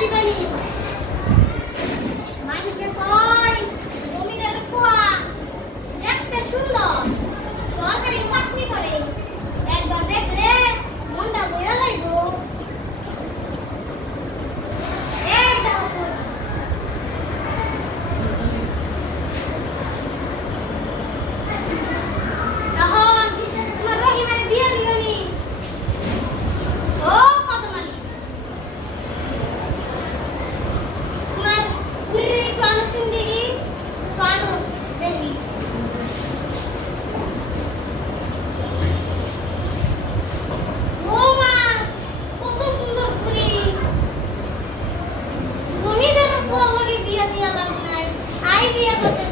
দিবানি মানুষে কয় জমিদার ফুয়া দেখতে সুন্দর সরকারি চাকরি করে একবার দেখলে মনটা বইরা যাইবো এই দাও সোনা এখন তোমার রহিমের বিয়ে দিওনি ও কত মালিক তোমার পুরী প্রাণ সিন্দিগি প্রাণ দেখি ও মা কত সুন্দর পুরী জমিদার ফুয়ার লগে বিয়া দিয়া লাভ নাই আই বিয়া করতে